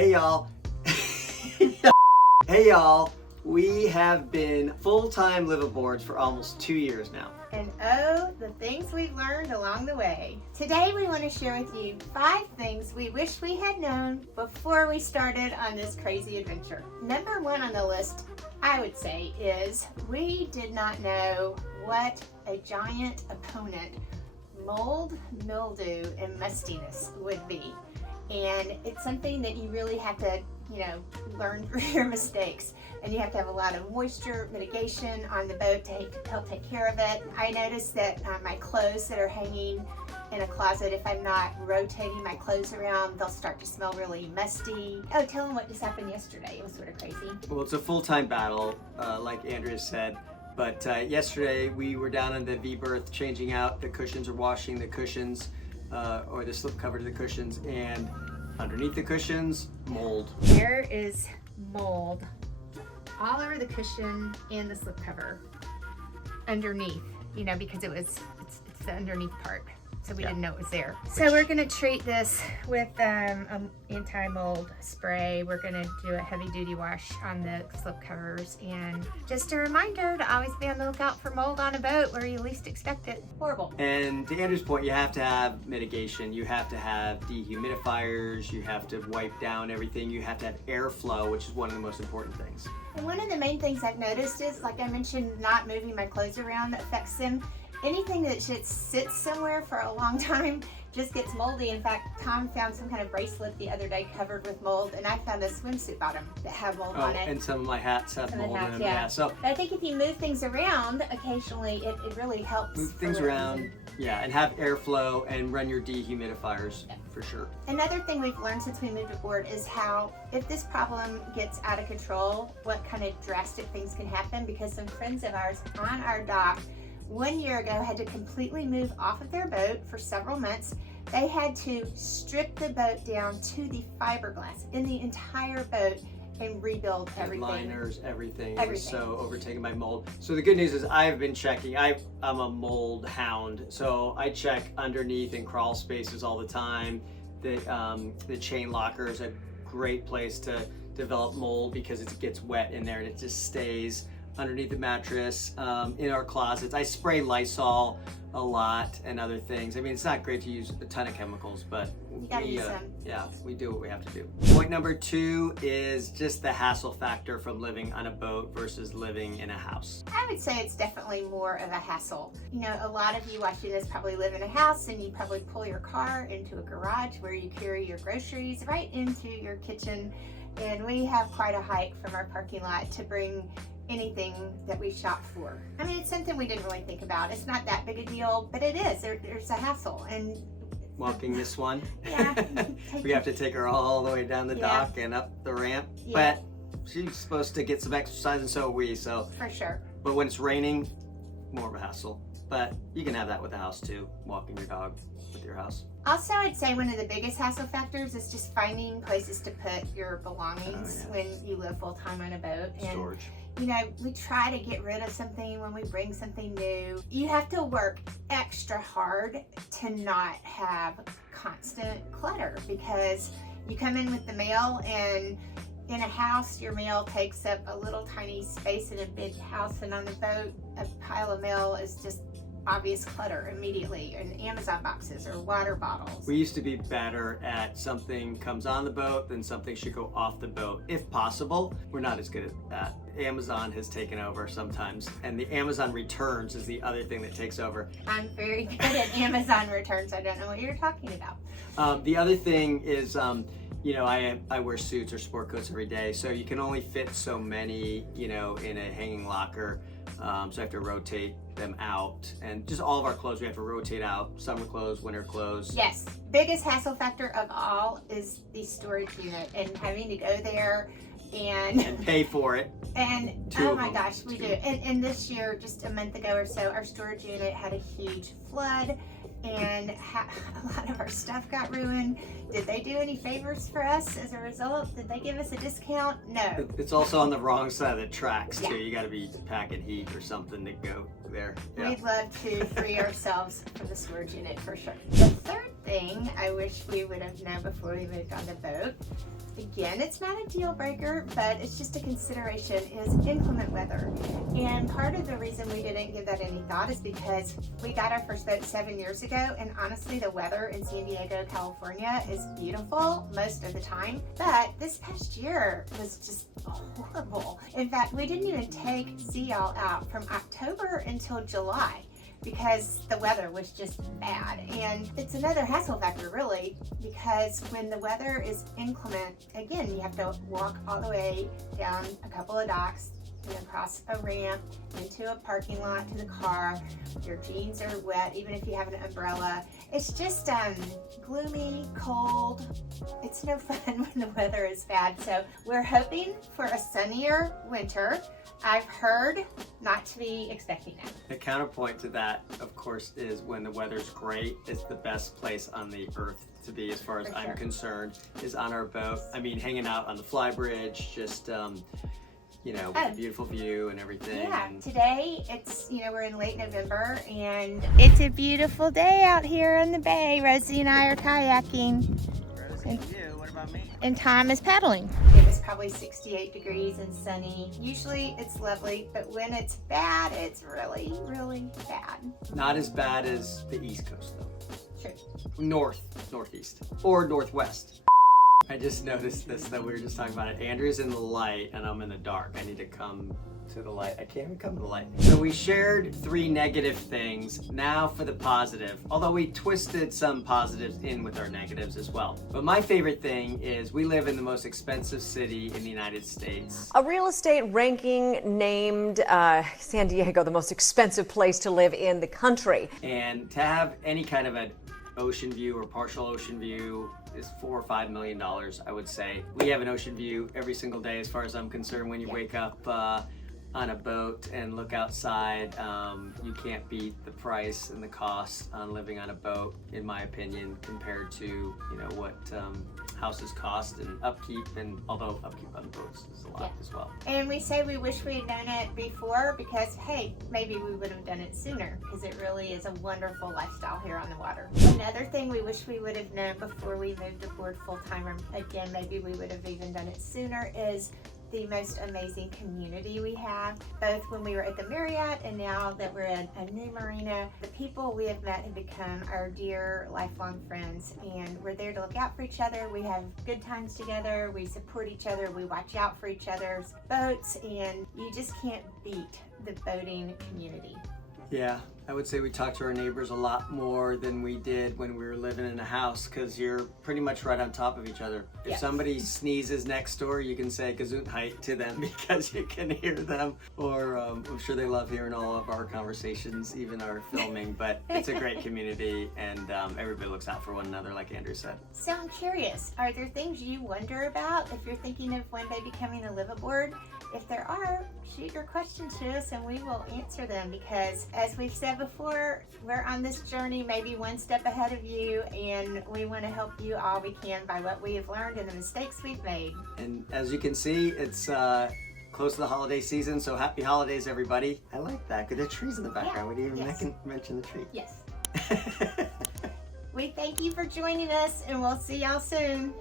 Hey y'all. Hey y'all. We have been full-time Liveaboards for almost 2 years now. And oh, the things we've learned along the way. Today we want to share with you 5 things we wish we had known before we started on this crazy adventure. Number 1 on the list, I would say, is we did not know what a giant opponent mold, mildew, and mustiness would be. And it's something that you really have to, learn through your mistakes. And you have to have a lot of moisture mitigation on the boat to help take care of it. I noticed that my clothes that are hanging in a closet, if I'm not rotating my clothes around, they'll start to smell really musty. Oh, tell them what just happened yesterday. It was sort of crazy. Well, it's a full-time battle, like Andrea said. But yesterday we were down on the V-berth changing out the cushions or washing the cushions or the slip cover to the cushions, and underneath the cushions, mold. There is mold all over the cushion and the slip cover underneath, because it's the underneath part. So we didn't know it was there. So we're gonna treat this with anti-mold spray. We're gonna do a heavy duty wash on the slip covers, and just a reminder to always be on the lookout for mold on a boat where you least expect it. Horrible. And to Andrew's point, you have to have mitigation. You have to have dehumidifiers. You have to wipe down everything. You have to have airflow, which is one of the most important things. And one of the main things I've noticed is, like I mentioned, not moving my clothes around that affects them. Anything that sits somewhere for a long time just gets moldy. In fact, Tom found some kind of bracelet the other day covered with mold, and I found a swimsuit bottom that had mold on it. And some of my hats have mold in them. Yeah. So but I think if you move things around occasionally, it really helps. Move things around, and have airflow and run your dehumidifiers for sure. Another thing we've learned since we moved aboard is how, if this problem gets out of control, what kind of drastic things can happen, because some friends of ours on our dock 1 year ago had to completely move off of their boat for several months. They had to strip the boat down to the fiberglass in the entire boat and rebuild everything. Liners, everything. It was so overtaken by mold. So the good news is I've been checking. I'm a mold hound, so I check underneath and crawl spaces all the time. The chain locker is a great place to develop mold because it gets wet in there and it just stays underneath the mattress, in our closets. I spray Lysol a lot and other things. I mean, it's not great to use a ton of chemicals, but we do what we have to do. Point number 2 is just the hassle factor from living on a boat versus living in a house. I would say it's definitely more of a hassle. A lot of you watching this probably live in a house, and you probably pull your car into a garage where you carry your groceries right into your kitchen. And we have quite a hike from our parking lot to bring anything that we shop for. I mean, it's something we didn't really think about. It's not that big a deal, but it is. There's a hassle. And walking this one, yeah, we have to take her all the way down the dock and up the ramp. Yeah. But she's supposed to get some exercise, and so are we. So for sure. But when it's raining, more of a hassle. But you can have that with the house too, walking your dog with your house. Also, I'd say one of the biggest hassle factors is just finding places to put your belongings when you live full-time on a boat. And storage. We try to get rid of something when we bring something new. You have to work extra hard to not have constant clutter, because you come in with the mail, and in a house, your mail takes up a little tiny space in a big house, and on the boat, a pile of mail is just obvious clutter immediately, and Amazon boxes or water bottles. We used to be better at something comes on the boat than something should go off the boat. If possible, we're not as good at that. Amazon has taken over sometimes, and the Amazon returns is the other thing that takes over. I'm very good at Amazon returns. I don't know what you're talking about. The other thing is, I wear suits or sport coats every day, so you can only fit so many, in a hanging locker. So I have to rotate them out, and just all of our clothes we have to rotate out. Summer clothes, winter clothes. Yes, biggest hassle factor of all is the storage unit, and having to go there and pay for it. And oh my gosh, we do. And this year, just a month ago or so, our storage unit had a huge flood, and a lot of our stuff got ruined. Did they do any favors for us as a result? Did they give us a discount? No. It's also on the wrong side of the tracks too. You got to be packing heat or something to go there. We'd love to free ourselves from the storage unit for sure. The third thing I wish we would have known before we moved on the boat. Again, it's not a deal breaker, but it's just a consideration, is inclement weather. And part of the reason we didn't give that any thought is because we got our first boat 7 years ago, and honestly the weather in San Diego, California is beautiful most of the time, but this past year was just horrible. In fact, we didn't even take Sea All out from October until July, because the weather was just bad. And it's another hassle factor really, because when the weather is inclement, again, you have to walk all the way down a couple of docks and across a ramp into a parking lot to the car. Your jeans are wet even if you have an umbrella. It's just gloomy, cold. It's no fun when the weather is bad. So we're hoping for a sunnier winter. I've heard not to be expecting that. The counterpoint to that, of course, is when the weather's great, it's the best place on the earth to be, as far as I'm concerned, is on our boat. I mean, hanging out on the fly bridge, just, you know, with a beautiful view and everything. Yeah, today it's, you know, we're in late November and it's a beautiful day out here in the bay. Rosie and I are kayaking. Rosie, you, what about me? And Tom is paddling. It was probably 68 degrees and sunny. Usually it's lovely, but when it's bad, it's really, really bad. Not as bad as the East Coast, though. Sure. Northeast, or northwest. I just noticed this, that we were just talking about it. Andrew's in the light and I'm in the dark. I need to come to the light. I can't even come to the light. So we shared 3 negative things. Now for the positive, although we twisted some positives in with our negatives as well. But my favorite thing is we live in the most expensive city in the United States. A real estate ranking named San Diego the most expensive place to live in the country. And to have any kind of an ocean view or partial ocean view is $4 or $5 million, I would say. We have an ocean view every single day, as far as I'm concerned. When you wake up on a boat and look outside, you can't beat the price and the cost on living on a boat, in my opinion, compared to, you know, what houses cost and upkeep, and although upkeep on boats is a lot as well. And we say we wish we had done it before because, hey, maybe we would have done it sooner, because it really is a wonderful lifestyle here on the water. Another thing we wish we would have known before we moved aboard full-time, or again, maybe we would have even done it sooner, is the most amazing community we have, both when we were at the Marriott and now that we're at a new marina. The people we have met have become our dear lifelong friends, and we're there to look out for each other. We have good times together, we support each other, we watch out for each other's boats, and you just can't beat the boating community. Yeah, I would say we talk to our neighbors a lot more than we did when we were living in a house, because you're pretty much right on top of each other. If somebody sneezes next door, you can say Gesundheit to them because you can hear them. Or I'm sure they love hearing all of our conversations, even our filming. But it's a great community, and everybody looks out for one another, like Andrew said. So I'm curious, are there things you wonder about if you're thinking of one day becoming a liveaboard? If there are, shoot your questions to us and we will answer them, because as we've said before, we're on this journey maybe one step ahead of you, and we want to help you all we can by what we have learned and the mistakes we've made. And as you can see, it's close to the holiday season, so happy holidays, everybody. I like that, because the trees in the background. We didn't even mention the tree. Yes. We thank you for joining us, and we'll see y'all soon.